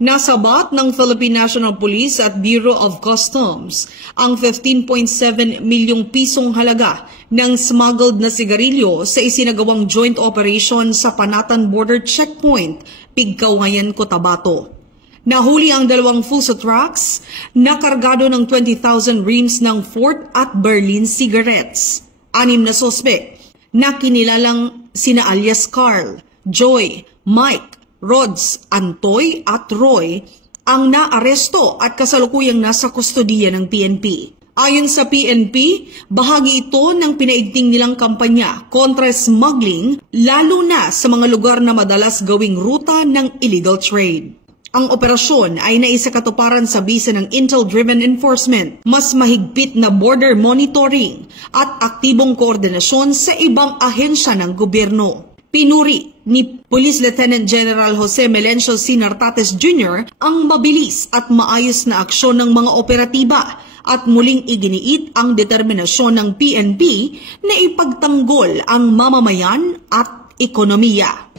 Nasabat ng Philippine National Police at Bureau of Customs ang 15.7 milyong pisong halaga ng smuggled na sigarilyo sa isinagawang joint operation sa Panatan Border Checkpoint, Pigkawayan, Cotabato. Nahuli ang 2 Fuso trucks na kargado ng 20,000 reams ng Fort at Berlin cigarettes. 6 na sospek na kinilalang sina alias Carl, Joy, Mike, Rods, Antoy at Roy ang naaresto at kasalukuyang nasa kustodiya ng PNP. Ayon sa PNP, bahagi ito ng pinaigting nilang kampanya kontra smuggling, lalo na sa mga lugar na madalas gawing ruta ng illegal trade. Ang operasyon ay naisakatuparan sa bisa ng intel-driven enforcement, mas mahigpit na border monitoring at aktibong koordinasyon sa ibang ahensya ng gobyerno. Pinuri ni Police Lieutenant General Jose Melencio C. Nartates Jr. ang mabilis at maayos na aksyon ng mga operatiba at muling iginiit ang determinasyon ng PNP na ipagtanggol ang mamamayan at ekonomiya.